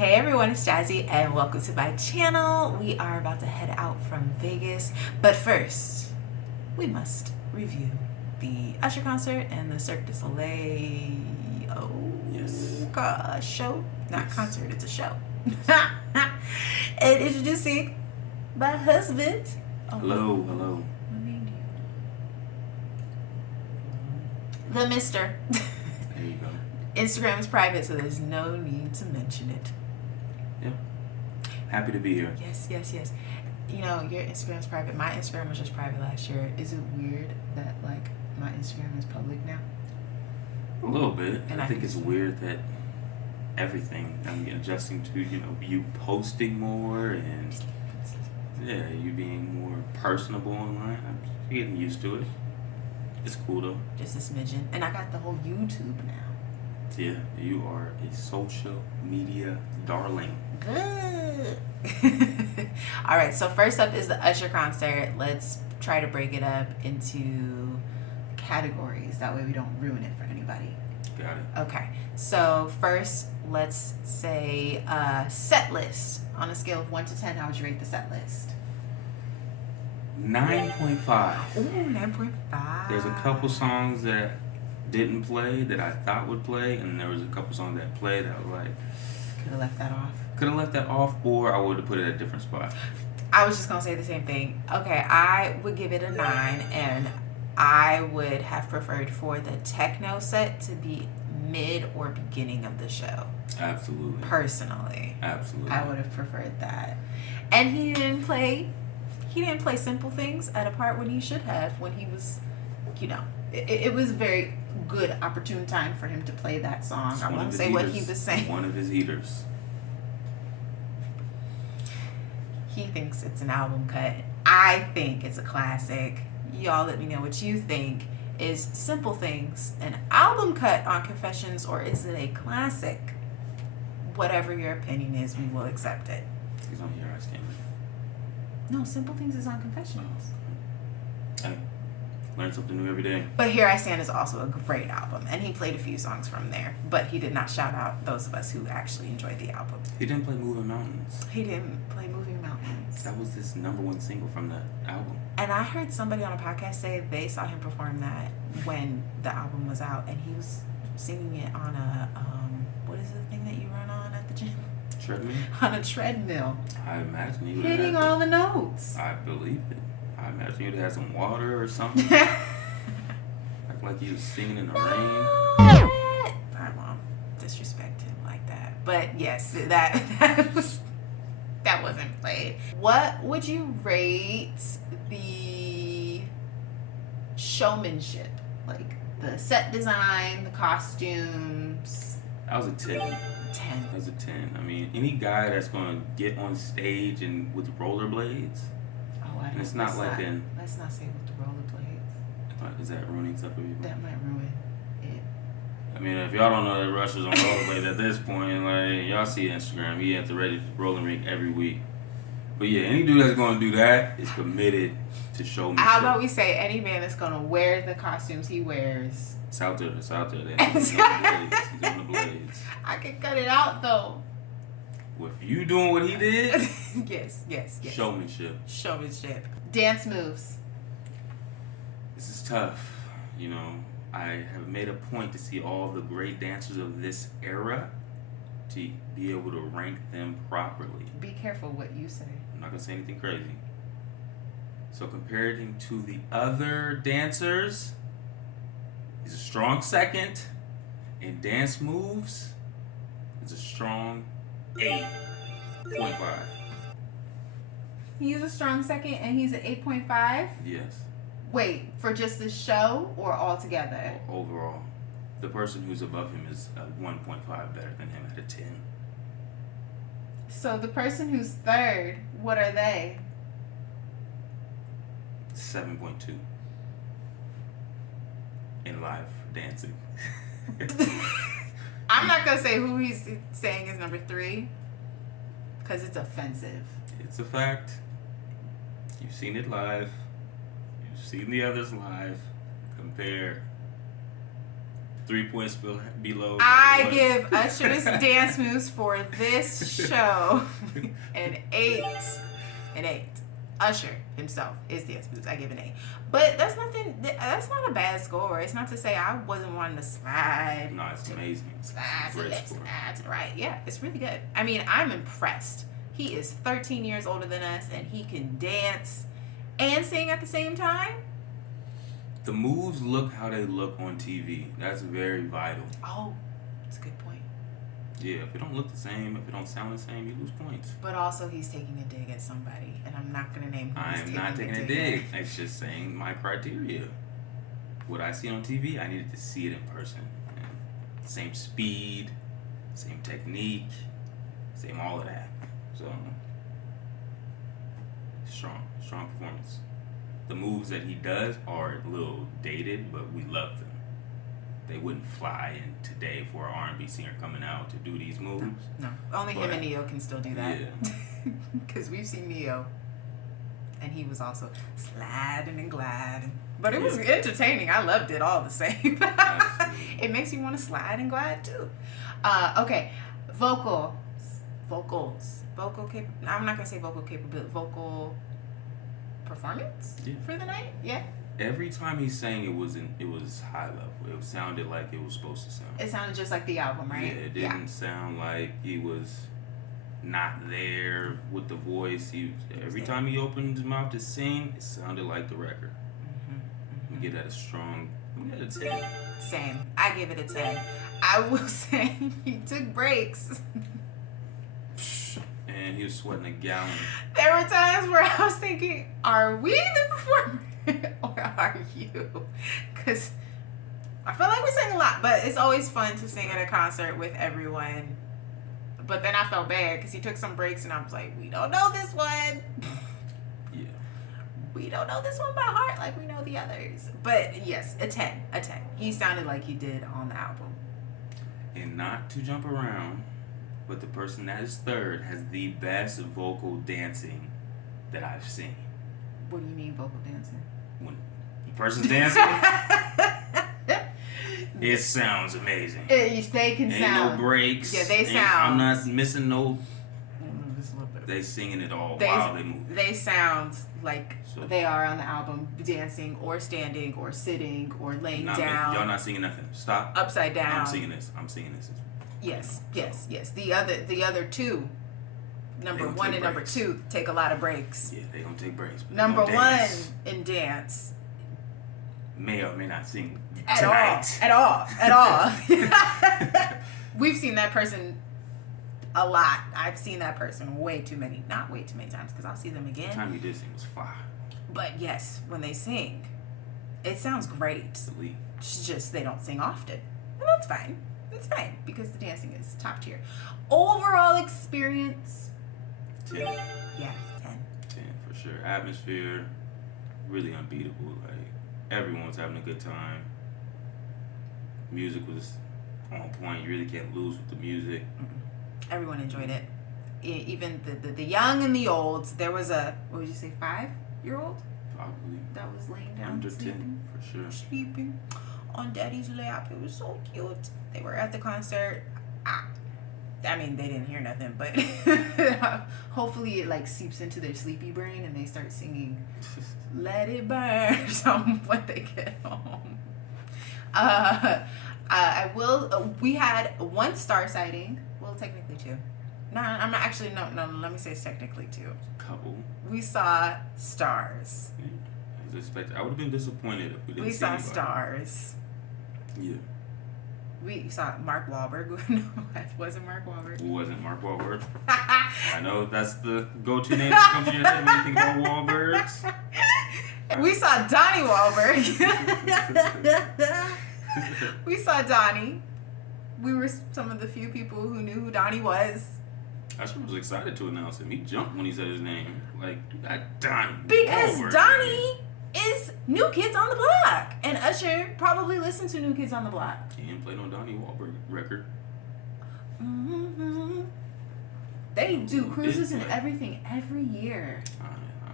Hey everyone, it's Jazzy and welcome to my channel. We are about to head out from Vegas, but first, we must review the Usher concert and the Cirque du Soleil O show. Not Yes. concert, it's a show. And introducing my husband. Hello. What named you? The Mister. There you go. Instagram is private, so there's no need to mention it. Yep. Happy to be here. Yes. You know, your Instagram's private. My Instagram was just private last year. Is it weird that, like, my Instagram is public now? A little bit. And I think it's weird that everything, I'm adjusting to, you posting more and, you being more personable online. I'm getting used to it. It's cool, though. Just a smidgen. And I got the whole YouTube now. Yeah, you are a social media darling. Good. All right, so first up is the Usher concert. Let's try to break it up into categories. That way we don't ruin it for anybody. Got it. Okay, so first, let's say set list. On a scale of 1 to 10, how would you rate the set list? 9.5. Ooh, 9.5. There's a couple songs that didn't play that I thought would play, and there was a couple songs that played that I was like, Could have left that off. could have left that off, or I would have put it at a different spot. I was just gonna say the same thing. Okay, I would give it a 9, and I would have preferred for the techno set to be mid or beginning of the show. Absolutely. Personally, Absolutely. I would have preferred that. And he didn't play Simple Things at a part when he should have, when he was, it was a very good opportune time for him to play that song. It's I one won't of his say what heaters. he was saying. One of his heaters. He thinks it's an album cut. I think it's a classic. Y'all let me know what you think. Is Simple Things an album cut on Confessions, or is it a classic? Whatever your opinion is, we will accept it. He's on here, I stand. No, Simple Things is on Confessions. Hey, learn something new every day. But Here I Stand is also a great album, and he played a few songs from there, but he did not shout out those of us who actually enjoyed the album. He didn't play Moving Mountains. He didn't play Moving Mountains. That was his #1 single from the album. And I heard somebody on a podcast say they saw him perform that when the album was out, and he was singing it on a, what is the thing that you run on at the gym? Treadmill? On a treadmill. I imagine he would Hitting have. all the notes. I believe it. I imagine he would have had some water or something. Act like he was singing in the rain. I won't disrespect him like that. But yes, that wasn't played. What would you rate the showmanship? Like the set design, the costumes? That was a 10. 10. That was a 10. I mean, any guy that's going to get on stage and with rollerblades, Oh, and it's not like an. Let's not say with the rollerblades. Is that ruining stuff for people? That might ruin it. I mean, if y'all don't know that Rush was on rollerblades at this point, like, y'all see Instagram, he at the ready rolling rink every week. But yeah, any dude that's going to do that is committed to showmanship. How about we say any man that's gonna wear the costumes he wears? It's out there. It's out there. He's on the blades. He's on the blades. I can cut it out though. Well, if you doing what he did, yes. showmanship. Showmanship. Dance moves. This is tough. I have made a point to see all the great dancers of this era to be able to rank them properly. Be careful what you say. I'm not going to say anything crazy. So compared him to the other dancers, he's a strong second. In dance moves, he's a strong 8.5. He's a strong second and he's an 8.5? Yes. Wait, for just this show or altogether? Overall. The person who's above him is a 1.5 better than him at a 10. So the person who's third, what are they? 7.2 in live dancing. I'm not going to say who he's saying is number 3 because it's offensive. It's a fact. You've seen it live. You've seen the others live. Compare. 3 points below. I give Usher's dance moves for this show an 8. An 8. Usher himself, his dance moves, I give an 8. But that's nothing. That's not a bad score. It's not to say I wasn't wanting to slide. No, it's amazing. Slide to the left, slide to the right. Yeah, it's really good. I mean, I'm impressed. He is 13 years older than us, and he can dance and sing at the same time. The moves look how they look on TV. That's very vital. Oh, that's a good point. Yeah, if it don't look the same, if it don't sound the same, you lose points. But also, he's taking a dig at somebody, and I'm not gonna name who he's I'm not taking a at. dig. It's just saying my criteria. What I see on TV, I needed to see it in person. And same speed, same technique, same all of that. So strong performance. The moves that he does are a little dated, but we love them. They wouldn't fly in today for an R&B singer coming out to do these moves. No. Only him and Neo can still do that. Yeah. Because we've seen Neo, and he was also sliding and gliding. But it was entertaining. I loved it all the same. It makes you want to slide and glide too. Okay, vocals. I'm not gonna say vocal capability. Vocal performance for the night. Yeah. Every time he sang, it was high level. It sounded like it was supposed to sound. It sounded just like the album, right? Yeah, it didn't sound like he was not there with the voice. Every time he opened his mouth to sing, it sounded like the record. We get at a strong. We get a 10. Same. I give it a 10. I will say he took breaks. And he was sweating a gallon. There were times where I was thinking, are we the performer or are you? Because I feel like we sing a lot, but it's always fun to sing at a concert with everyone. But then I felt bad because he took some breaks and I was like, we don't know this one. Yeah. We don't know this one by heart like we know the others. But yes, a 10. He sounded like he did on the album. And not to jump around, but the person that is third has the best vocal dancing that I've seen. What do you mean vocal dancing? When the person's dancing, it sounds amazing. They can Ain't sound. no breaks. Yeah, they sound. I'm not missing no. Just a little bit. They singing it all while they move. They sound like they are on the album, dancing or standing or sitting or laying down. Y'all not singing nothing. Stop. Upside down. I'm singing this. Yes. The other two, number one and number two, take a lot of breaks. Yeah, they don't take breaks. Number one in dance may or may not sing at tonight. all. We've seen that person a lot. I've seen that person not way too many times because I'll see them again. The time you did sing was fire. But yes, when they sing, it sounds great. It's just they don't sing often. And that's fine. It's fine because the dancing is top tier. Overall experience, 10. Yeah, 10. 10 for sure. Atmosphere, really unbeatable. Like everyone was having a good time. Music was on point. You really can't lose with the music. Everyone enjoyed it. Even the young and the olds. There was a, what would you say, 5-year-old? Probably. That was laying down Under sleeping. 10 for sure. Sleeping on daddy's lap. It was so cute. They were at the concert. I mean, they didn't hear nothing, but hopefully it like seeps into their sleepy brain and they start singing "Let It Burn" or something when they get home. I will. We had 1 star sighting. Well, technically 2. No, I'm not actually. No. Let me say it's technically 2. Couple. We saw stars. Yeah, as expected. I would have been disappointed if we didn't. We see saw anybody. stars. Yeah. We saw Mark Wahlberg. No, it wasn't Mark Wahlberg. Who wasn't Mark Wahlberg? I know that's the go-to name that comes to your head when you think about Wahlbergs. We saw Donnie Wahlberg. We saw Donnie. We were some of the few people who knew who Donnie was. Usher was excited to announce him. He jumped when he said his name. Like, that Donnie. Because Wahlberg. Donnie is New Kids on the Block. And Usher probably listened to New Kids on the Block. He didn't play no Donnie Wahlberg record. Mm-hmm. They do cruises and everything every year.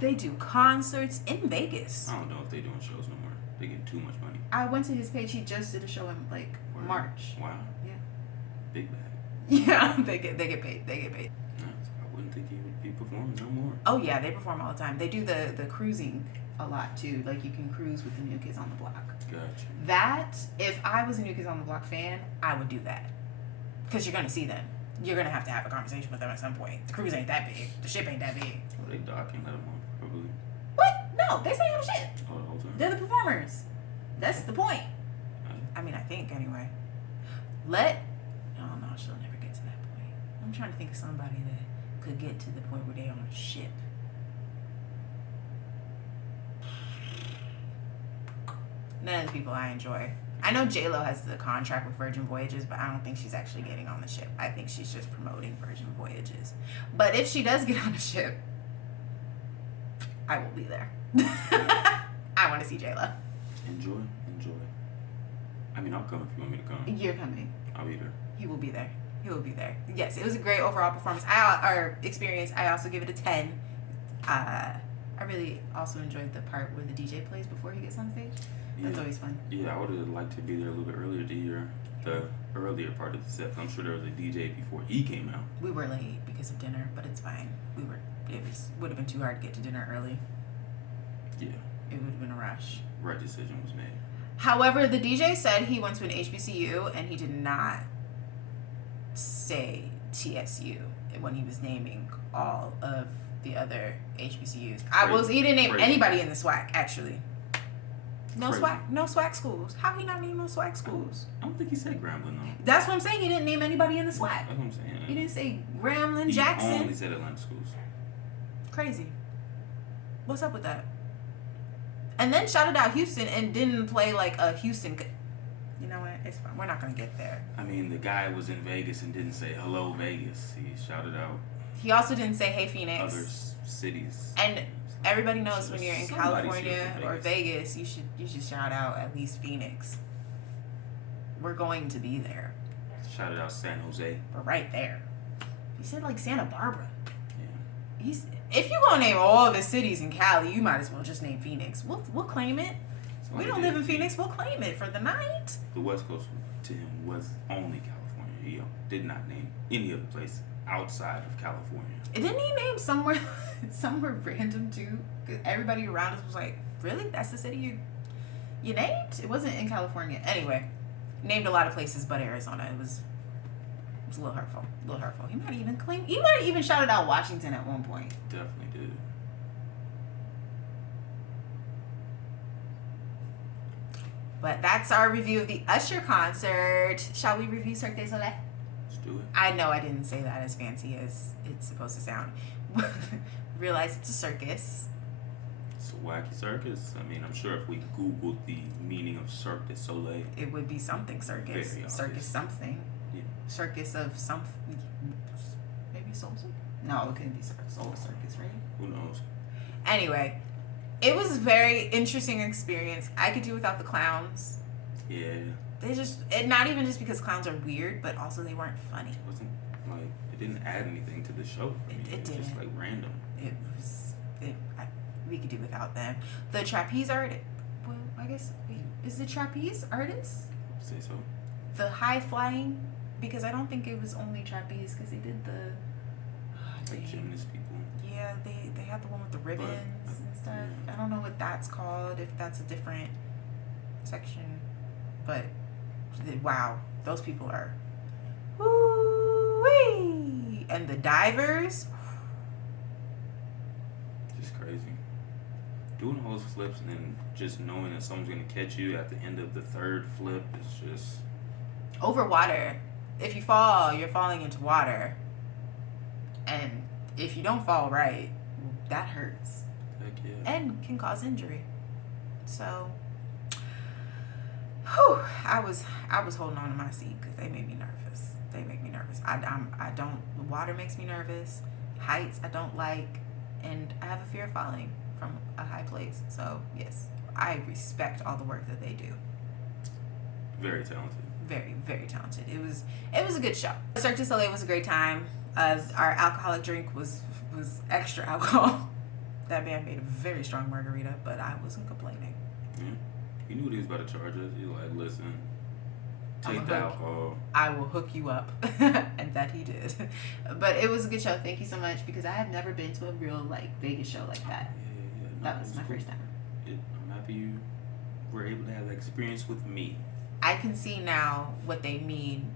They do concerts in Vegas. I don't know if they doing shows no more. They getting too much money. I went to his page. He just did a show in like March. Wow. Yeah. Big bag. Yeah, they get paid. They get paid. No, I wouldn't think he would be performing no more. Oh yeah, they perform all the time. They do the cruising a lot too. Like you can cruise with the New Kids on the Block. Gotcha. That, if I was a New Kids on the Block fan, I would do that. Because you're gonna see them. You're gonna have to have a conversation with them at some point. The cruise ain't that big. The ship ain't that big. Well, they docking let them on probably. What? No, they stay on the ship. Oh, the whole time. They're the performers. That's the point. I mean, I think anyway. No, she'll never get to that point. I'm trying to think of somebody that could get to the point where they're on a ship. None of the people I enjoy. I know J-Lo has the contract with Virgin Voyages, but I don't think she's actually getting on the ship. I think she's just promoting Virgin Voyages. But if she does get on the ship, I will be there. I want to see J-Lo. Enjoy. I mean, I'll come if you want me to come. You're coming. I'll be there. He will be there. He will be there. Yes, it was a great overall performance. Or experience. I also give it a 10. I really also enjoyed the part where the DJ plays before he gets on stage. That's always fun. Yeah, I would have liked to be there a little bit earlier to hear the earlier part of the set. I'm sure there was a DJ before he came out. We were late because of dinner, but it's fine. Would have been too hard to get to dinner early. Yeah. It would have been a rush. Right decision was made. However, the DJ said he went to an HBCU and he did not say TSU when he was naming all of the other HBCUs. He didn't name anybody in the SWAC, actually. No SWAC schools. How he not name no SWAC schools? I don't think he said Grambling though. That's what I'm saying. He didn't name anybody in the SWAC. That's what I'm saying. He didn't say Grambling, He Jackson. only said Atlanta schools. Crazy. What's up with that? And then shouted out Houston and didn't play like a Houston. You know what? It's fine. We're not gonna get there. I mean, the guy was in Vegas and didn't say hello Vegas. He shouted out. He also didn't say hey Phoenix. Other cities. And everybody knows when you're in Somebody's California here from or Vegas, you should shout out at least Phoenix. We're going to be there. Shouted out San Jose. We're right there. He said like Santa Barbara. Yeah. If you gonna name all the cities in Cali, you might as well just name Phoenix. We'll claim it. So We don't live in Phoenix. We'll claim it for the night. The West Coast to him was only California. He did not name any other place outside of California. Didn't he name somewhere random too? 'Cause everybody around us was like, "Really? That's the city you named?" It wasn't in California. Anyway, named a lot of places but Arizona. It was a little hurtful. He might even shouted out Washington at one point. Definitely did. But that's our review of the Usher concert. Shall we review Cirque du Soleil? Let's do it. I know I didn't say that as fancy as it's supposed to sound. Realize it's a circus. It's a wacky circus. I mean, I'm sure if we Googled the meaning of Cirque du Soleil, It would be something circus. Very Circus obvious. something. Yeah. Circus of something. Maybe Soul Circus? No, it couldn't be Soul Circus, right? who knows? Anyway, it was a very interesting experience. I could do without the clowns. Yeah. Not even just because clowns are weird, but also they weren't funny. It wasn't like it didn't add anything to the show for me. It It was just didn't. like random. We could do without them. The trapeze art. Well, I guess is the trapeze artist I'd say so. the high flying? Because I don't think it was only trapeze because they did the. Like gymnast people. Yeah, they had the one with the ribbons and stuff. yeah. I don't know what that's called. If that's a different section, but wow, those people are. Woo-wee! And the divers. Just crazy. Doing all those flips and then just knowing that someone's gonna catch you at the end of the third flip is just Over water. If you fall, you're falling into water. And if you don't fall right, that hurts. heck yeah. And can cause injury. So, whew, I was holding on to my seat because they made me nervous. The water makes me nervous. Heights I don't like, and I have a fear of falling from a high place. So yes, I respect all the work that they do. Very talented. Very, very talented. It was a good show. Cirque du Soleil was a great time. Our alcoholic drink was extra alcohol. That man made a very strong margarita, but I wasn't complaining. Yeah. He knew what he was about to charge us. He was like, listen, Take the alcohol. I will hook you up. And that he did. But it was a good show. Thank you so much, because I have never been to a real like Vegas show like that. Yeah. No, That was my first time. I'm happy you were able to have that experience with me. I can see now what they mean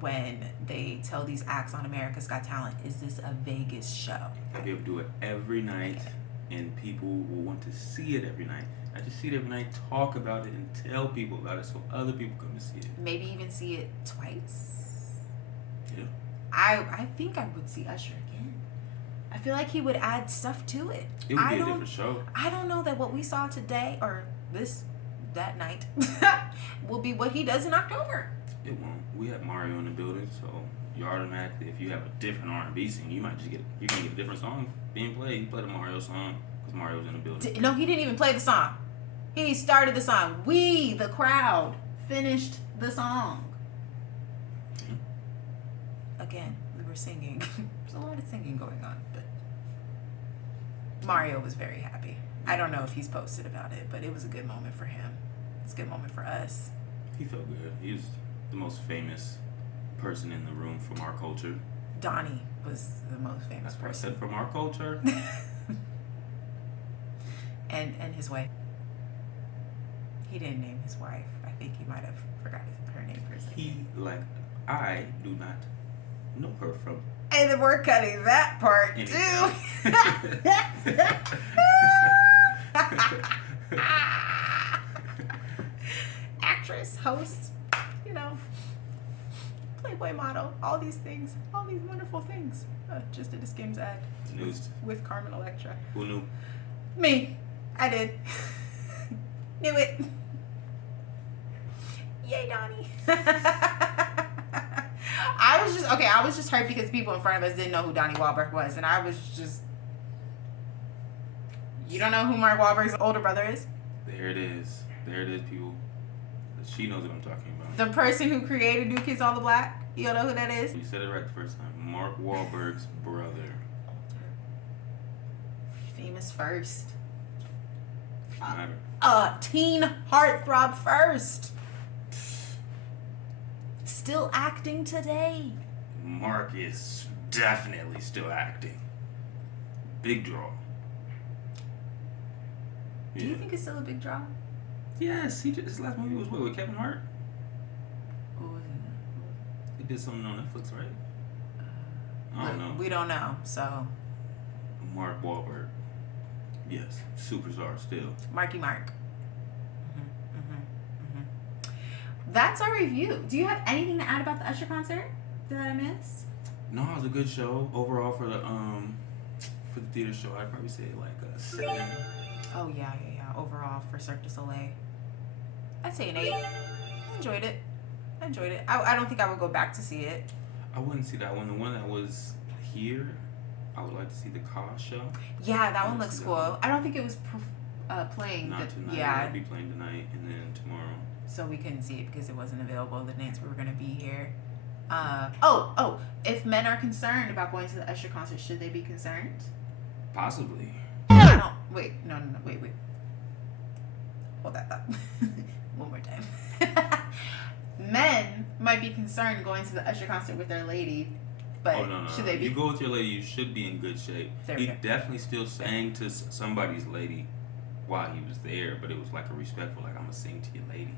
when they tell these acts on America's Got Talent, is this a Vegas show? I'll be able to do it every night, and people will want to see it every night. I just see it every night, talk about it, and tell people about it so other people come to see it. Maybe even see it twice. Yeah. I think I would see Usher again. I feel like he would add stuff to it. It would be a different show. I don't know that what we saw today or that night will be what he does in October. It won't. We have Mario in the building, so you automatically, if you have a different R&B singer, you're gonna get a different song being played. He played a Mario song because Mario's in the building. No, he didn't even play the song. He started the song. We, the crowd, finished the song. Again, we were singing. There's a lot of singing going on, but Mario was very happy. I don't know if he's posted about it, but it was a good moment for him. It's a good moment for us. He felt good. He was the most famous person in the room from our culture. Donnie was the most famous That's what I person. said, from our culture. and his wife. He didn't name his wife. I think he might have forgot her name for a second. I do not know her from. And then we're cutting that part Anyhow. too. Actress, host, Playboy model, all these things, all these wonderful things. Just did a Skims ad News. with Carmen Electra. Who knew? Me. I did. Knew it. Yay, Donnie. I was just hurt because people in front of us didn't know who Donnie Wahlberg was, and I was just, you don't know who Mark Wahlberg's older brother is? There it is, people. She knows what I'm talking about. The person who created New Kids on the Block? You don't know who that is? You said it right the first time. Mark Wahlberg's brother. Famous first. Matter. Teen heartthrob first. Still acting today. Mark is definitely still acting. Big draw. Do you think it's still a big draw? Yes, his last movie was what, with Kevin Hart? What was it? He did something on Netflix, right? I don't know. We don't know, so. Mark Wahlberg. Yes, superstar still. Marky Mark. That's our review. Do you have anything to add about the Usher concert that I missed? No, it was a good show overall for the theater show. I'd probably say like a 7. Oh yeah. Overall for Cirque du Soleil, I'd say an 8. I enjoyed it. I don't think I would go back to see it. I wouldn't see that one. The one that was here, I would like to see the Ka show. Yeah, that one looks cool. I don't think it was playing. Not tonight. Yeah. It'll be playing tonight and then tomorrow. So we couldn't see it because it wasn't available the nights we were gonna be here. If men are concerned about going to the Usher concert, should they be concerned? Possibly. Wait. Hold that thought. One more time. Men might be concerned going to the Usher concert with their lady, but no. should they be? You go with your lady, you should be in good shape. He definitely still sang to somebody's lady while he was there, but it was like a respectful, like, I'm gonna sing to your lady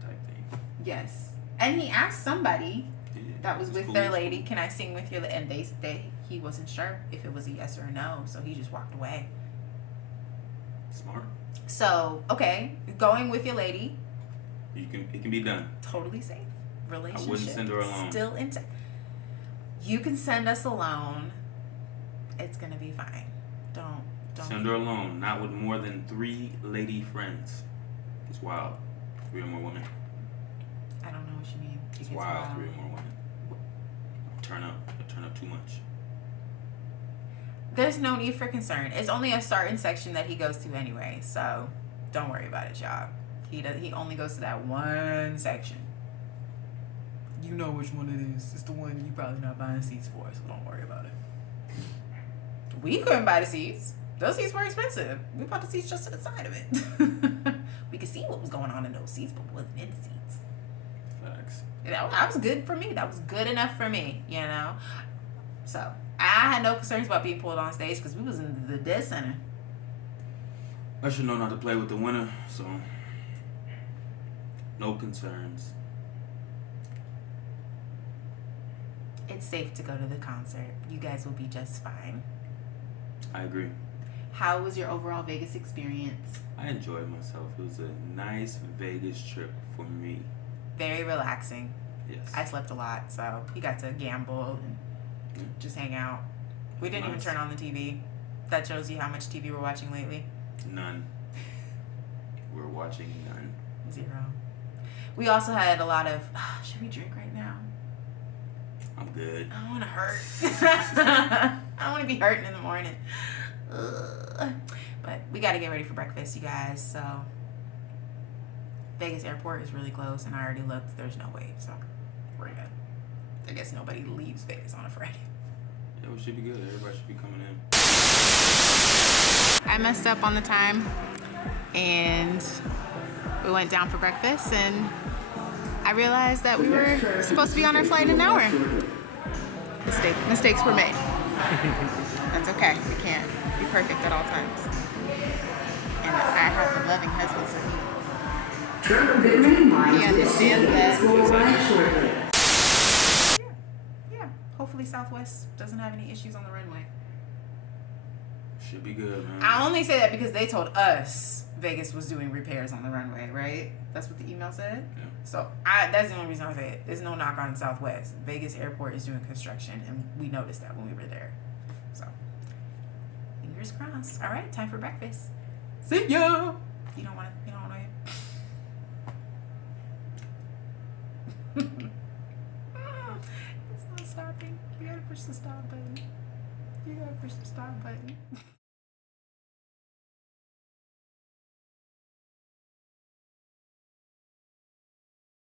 type thing. Yes. And he asked somebody that was with their lady, can I sing with your lady? And he wasn't sure if it was a yes or a no, so he just walked away. Smart. So, okay, going with your lady. It can be done. Totally safe. Relationship. I wouldn't send her alone. Still intact. You can send us alone. It's gonna be fine. Don't send her alone. Not with more than 3 lady friends. It's wild. 3 or more women. I don't know what you mean. It's wild. 3 or more women. Turn up too much. There's no need for concern. It's only a certain section that he goes to anyway, so don't worry about it, y'all. He only goes to that one section. You know which one it is. It's the one you probably not buying seats for, so don't worry about it. We couldn't buy the seats. Those seats were expensive. We bought the seats just to the side of it. We could see what was going on in those seats, but wasn't in the seats. Facts. That was good for me. That was good enough for me, you know. So I had no concerns about being pulled on stage because we was in the dead center. I should know not to play with the winner, so no concerns. It's safe to go to the concert. You guys will be just fine. I agree. How was your overall Vegas experience? I enjoyed myself. It was a nice Vegas trip for me. Very relaxing. Yes. I slept a lot, so we got to gamble and just hang out. We didn't even turn on the TV. That shows you how much TV we're watching lately. None. We're watching none. 0. We also had a lot of, should we drink right now? I'm good. I don't want to hurt. I don't want to be hurting in the morning. Ugh. But we got to get ready for breakfast, you guys. So Vegas airport is really close, and I already looked. There's no way, so we're good. I guess nobody leaves Vegas on a Friday. Yeah, we should be good. Everybody should be coming in. I messed up on the time, and we went down for breakfast, and I realized that we were supposed to be on our flight in an hour. Mistakes were made. That's okay. We can't be perfect at all times. And I have a loving husband, so he understands that. Yeah. Hopefully Southwest doesn't have any issues on the runway. Should be good, man. I only say that because they told us Vegas was doing repairs on the runway, right? That's what the email said? Yeah. So that's the only reason I say it. There's no knock on Southwest. Vegas Airport is doing construction, and we noticed that when we were there. So, fingers crossed. All right, time for breakfast. See ya! You don't want to It's not stopping. You gotta push the stop button.